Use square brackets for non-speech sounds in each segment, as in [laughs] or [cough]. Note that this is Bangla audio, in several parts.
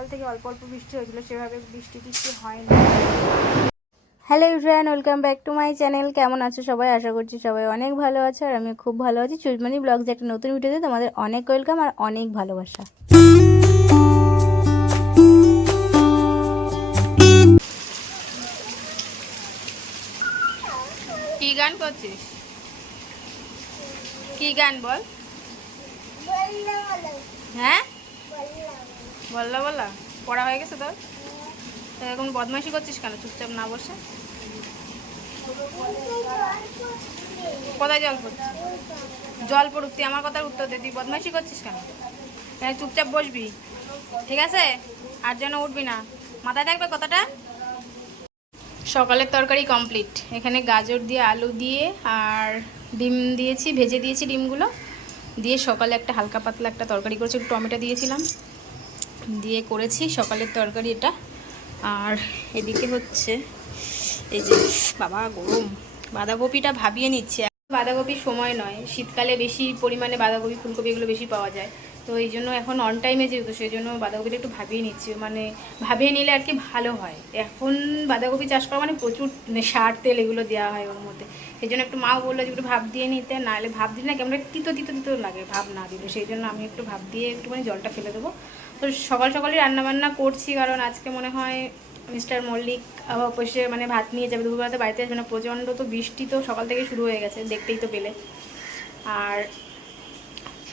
সকাল থেকে অল্প অল্প বৃষ্টি হয়েছিল সেভাবে বৃষ্টি টিষ্টি হয়নি। Hello everyone welcome back to my channel কেমন আছো সবাই? আশা করছি সবাই অনেক ভালো আছে আর আমি খুব ভালো আছি। চুজমানি ব্লগস একটা নতুন ভিডিওতে তোমাদের অনেক ওয়েলকাম আর অনেক ভালোবাসা। কি গান করছিস? কি গান বল। হ্যাঁ? বললা বললা? পড়া হয়ে গেছে তোর? এখন বদমাইশি করছিস কেন? চুপচাপ না বসে? কোথায় জল পড়ছে? জল পড়ুক, তুই আমার কথার উত্তর দে। তুই বদমাইশি করছিস কেন? চুপচাপ বসবি। ঠিক আছে? আর যেন উঠবি না। মাথায় থাকবে কথাটা? সকালের তরকারি কমপ্লিট এখানে গাজর দিয়ে আলু দিয়ে আর ডিম দিয়েছি, ভেজে দিয়েছি ডিমগুলো। দিয়ে সকালে একটা হালকা পাতলা একটা তরকারি করেছি টমেটো দিয়েছিলাম। দিয়ে করেছি, সকালের তরকারি এটা। আর এদিকে হচ্ছে, এই যে, বাবা গরম। বাঁধাকপিটা ভাবিয়ে নিচ্ছে। বাঁধাকপির সময় নয়। শীতকালে বেশি পরিমাণে বাঁধাকপি, ফুলকপি এগুলো বেশি পাওয়া যায়। তো এই জন্য এখন অন টাইমে যেহেতু, সেই জন্য বাঁধাকপিটা একটু ভাবিয়ে নিচ্ছি। মানে ভাবিয়ে নিলে আর কি ভালো হয়। এখন বাঁধাকপি চাষ করা মানে প্রচুর সার, তেল এগুলো দেওয়া হয় ওর মধ্যে। সেই জন্য একটু মাও বলল যে একটু ভাব দিয়ে নিতে নাহলে ভাব দিলে না কেমন তিতো তিতো তিতো লাগে ভাব না দিলে। সেই জন্য আমি একটু ভাব দিয়ে একটুখানি জলটা ফেলে দেবো। তো সকাল সকালই রান্নাবান্না করছি, কারণ আজকে মনে হয় মিস্টার মল্লিক অবশ্যই মানে ভাত নিয়ে যাবে, দুপুরবেলাতে বাড়িতে আসবে না। প্রচণ্ড তো বৃষ্টি তো সকাল থেকে শুরু হয়ে গেছে, দেখতেই তো পেলে। আর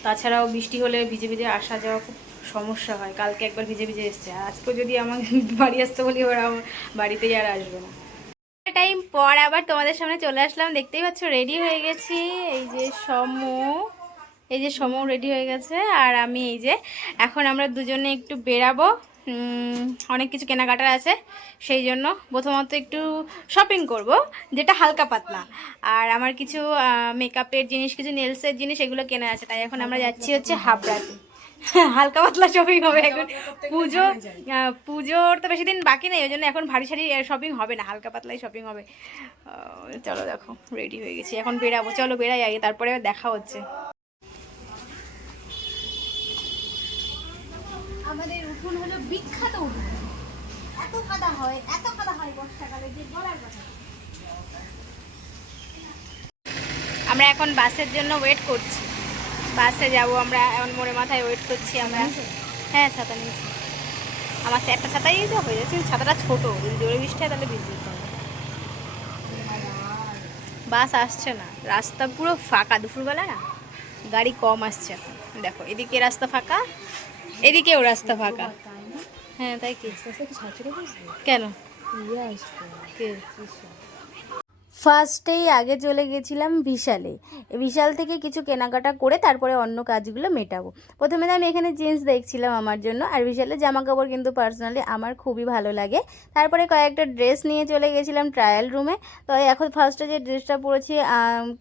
তাছাড়াও বৃষ্টি হলে ভিজে ভিজে আসা যাওয়া খুব সমস্যা হয়, কালকে একবার ভিজে ভিজে এসছে। আর আজকেও যদি আমার [laughs] বাড়ি আসতে বলি ওরা বাড়িতেই আর আসবে না। টাইম পর আবার তোমাদের সামনে চলে আসলাম, দেখতেই পাচ্ছ রেডি হয়ে গেছি। এই যে সম এই যে সম রেডি হয়ে গেছে, আর আমি এই যে এখন আমরা দুজনে একটু বেরাবো অনেক কিছু কেনাকাটার আছে, সেই জন্য প্রথমত একটু শপিং করব, যেটা হালকা পাতলা। আর আমার কিছু মেকআপের জিনিস, কিছু নেলসের জিনিস এগুলো কেনা আছে, তাই এখন আমরা যাচ্ছি হচ্ছে হাবড়াতে। [laughs] হালকা পাতলা শপিং হবে এখন। পুজো পুজোর তো বেশি দিন বাকি নেই, ওই জন্য এখন ভারী সারি শপিং হবে না, হালকা পাতলাই শপিং হবে। চলো দেখো রেডি হয়ে গেছি, এখন বেরাবো চলো বেরাই আগে, তারপরে দেখা হচ্ছে। আমাদের উঠুন হলো বিখ্যাত উঠুন। এত কাদা হয় এত কাদা হয় বর্ষাকালে যে বলার কথা। আমরা এখন বাসের জন্য ওয়েট করছি। বাসে যাব আমরা এখন মোড়ে মাথায় ওয়েট করছি আমরা। হ্যাঁ ছাতা নিয়েছি। আমার একটা ছাতাই তো হয়ে যাচ্ছে ছাতাটা ছোটো যদি জোরে বৃষ্টি হয় তাহলে যেতে হবে বাস আসছে না রাস্তা পুরো ফাঁকা দুপুরবেলা না। গাড়ি কম আসছে এখন। দেখো এদিকে রাস্তা ফাঁকা এদিকেও রাস্তা ফাঁকা। হ্যাঁ তাই কি? কেন? কে? ফার্স্টেই আগে চলে গেছিলাম বিশালে। বিশাল থেকে কিছু কেনাকাটা করে তারপরে অন্য কাজগুলো মেটাবো। প্রথমে আমি এখানে জিন্স দেখছিলাম আমার জন্য, আর বিশালে জামা কাপড় কিন্তু পার্সোনালি আমার খুবই ভালো লাগে। তারপরে কয়েকটা ড্রেস নিয়ে চলে গেছিলাম ট্রায়াল রুমে তো এখন ফার্স্টে যে ড্রেসটা পরেছি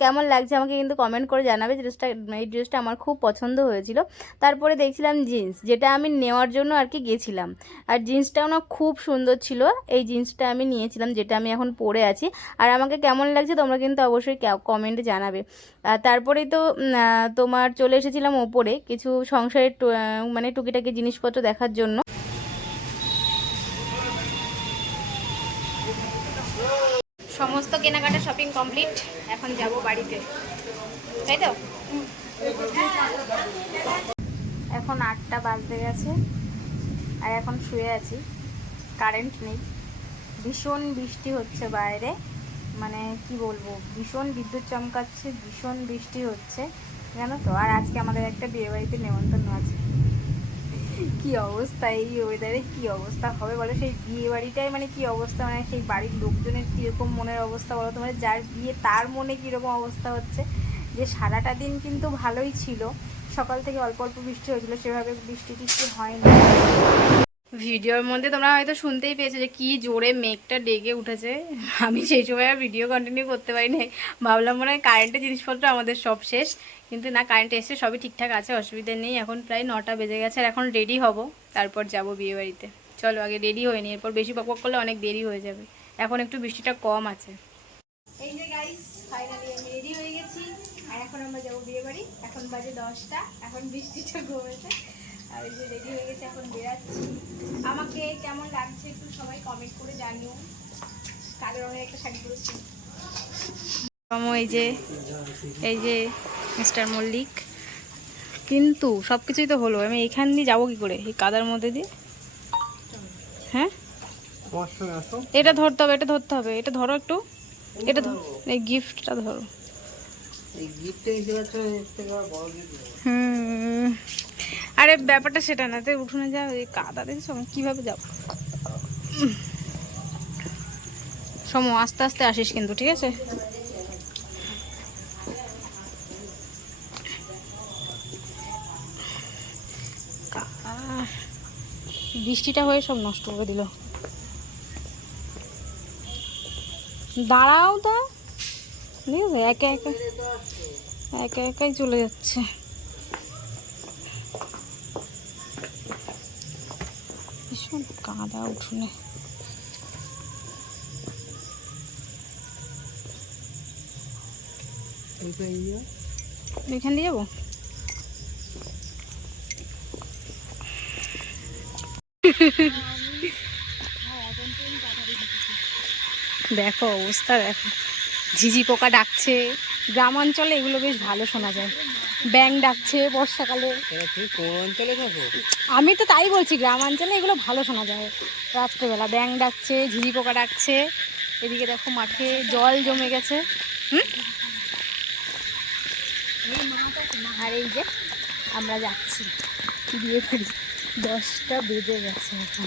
কেমন লাগছে আমাকে কিন্তু কমেন্ট করে জানাবে ড্রেসটা এই ড্রেসটা আমার খুব পছন্দ হয়েছিল। তারপরে দেখছিলাম জিন্স যেটা আমি নেওয়ার জন্য আর কি গেছিলাম। আর জিন্সটাও না খুব সুন্দর ছিল। এই জিন্সটা আমি নিয়েছিলাম, যেটা আমি এখন পরে আছি। আর আমাকে কেমন লাগছে তোমরা কিন্তু অবশ্যই কমেন্টে জানাবে। আর তারপরেই তো তোমার চলে এসেছিলাম ওপরে কিছু সংসারের মানে টুকিটাকি জিনিসপত্র দেখার জন্য। সমস্ত কেনাকাটা শপিং কমপ্লিট এখন যাব বাড়িতে। তাই তো? এখন আটটা বাজতে গেছে, আর এখন শুয়ে আছি। কারেন্ট নেই। ভীষণ বৃষ্টি হচ্ছে বাইরে। মানে কি বলব, ভীষণ বিদ্যুৎ চমকাচ্ছে, ভীষণ বৃষ্টি হচ্ছে, জানো তো? আর আজকে আমাদের একটা বিয়ে বাড়িতে নেমন্তন্ন আছে। কি অবস্থা এই ওয়েদারে কি অবস্থা হবে বলো? সেই বিয়ে বাড়িটাই মানে কি অবস্থা? মানে সেই বাড়ির লোকজনের কীরকম মনের অবস্থা বলো তোমার যার বিয়ে তার মনে কীরকম অবস্থা হচ্ছে? যে সারাটা দিন কিন্তু ভালোই ছিল। সকাল থেকে অল্প অল্প বৃষ্টি হয়েছিল, সেভাবে বৃষ্টি টিষ্টি হয়নি। ভিডিওর মধ্যে তোমরা হয়তো শুনতেই পেয়েছ যে কি জোরে মেঘটা ডেকে উঠেছে। আমি সেই সময় আর ভিডিও কন্টিনিউ করতে পারিনি। ভাবলাম মনে হয় কারেন্টের জিনিসপত্র আমাদের সব শেষ। কিন্তু না কারেন্ট এসে সবই ঠিকঠাক আছে, অসুবিধা নেই। এখন প্রায় নটা বেজে গেছে আর এখন রেডি হব। তারপর যাব বিয়ে বাড়িতে চলো, আগে রেডি হয়ে নি। এরপর বেশি বক বক করলে অনেক দেরি হয়ে যাবে। এখন একটু বৃষ্টিটা কম আছে। এই যে গাইস ফাইনালি আমি রেডি হয়ে গেছি। আর এখন আমরা যাব এখন বাজে দশটা। এখন বৃষ্টিটা কমেছে। আর এই যে রেডি হয়ে গেছে এখন বেরাচ্ছি। কেমন লাগছে একটু সবাই কমেন্ট করে জানিও। কালো রঙের একটা শাড়ি পরেছি। এই যে এই যে মিস্টার মল্লিক। কিন্তু সব কিছুই তো হলো আমি এখান দিয়ে যাব কি করে? এই কাদার মধ্যে দিয়ে? হ্যাঁ? এটা ধরতে হবে এটা ধরতে হবে এটা ধরো একটু। এটা ধরো এই গিফটটা ধরো। আরে, ব্যাপারটা সেটা না, তুই উঠোনে যাও এই কাদা দেখছ? কীভাবে যাব। সমু, আস্তে আস্তে আসিস কিন্তু, ঠিক আছে? বৃষ্টিটা হয়ে সব নষ্ট করে দিল। দাঁড়াও তো। ঠিক আছে, একে একে, একা একাই চলে যাচ্ছে। ভীষণ কাদা উঠোনে। এখান দিয়ে যাব? দেখো অবস্থা, দেখো। ঝিঝি পোকা ডাকছে। গ্রাম অঞ্চলে এগুলো বেশ ভালো শোনা যায়। ব্যাং ডাকছে বর্ষাকালে। এটা কোন অঞ্চলে আমি তো তাই বলছি গ্রাম অঞ্চলে এগুলো ভালো শোনা যায়। রাত্রেবেলা ব্যাং ডাকছে ঝিঝি পোকা ডাকছে। এদিকে দেখো মাঠে জল জমে গেছে। হুম? আর এই যে আমরা যাচ্ছি। বাড়ি। দশটা বেজে গেছে এখন।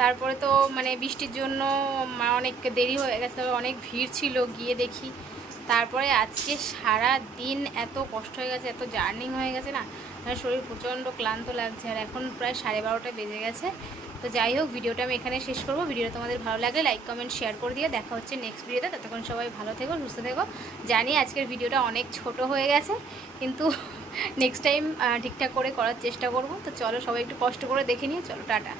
তারপরে তো মানে বৃষ্টির জন্য মা- অনেক দেরি হয়ে গেছে অনেক ভিড় ছিল, গিয়ে দেখি। তারপরে আজকে সারা দিন এত কষ্ট হয়ে গেছে, এত জার্নিং হয়ে গেছে না আমার শরীর প্রচণ্ড ক্লান্ত লাগছে, আর এখন প্রায় সাড়ে বারোটা বেজে গেছে। তো যাই হোক, ভিডিওটা আমি এখানে শেষ করব। ভিডিওটা তোমাদের ভালো লাগে লাইক কমেন্ট শেয়ার করে দিয়ে দেখা হচ্ছে নেক্সট ভিডিওতে ততক্ষণ সবাই ভালো থেকো, সুস্থ থেকো। জানি আজকের ভিডিওটা অনেক ছোট হয়ে গেছে, কিন্তু [laughs] নেক্সট টাইম ঠিকঠাক করে করার চেষ্টা করব। তো চলো সবাই একটু কষ্ট করে দেখে নিয়ে চলো, টাটা।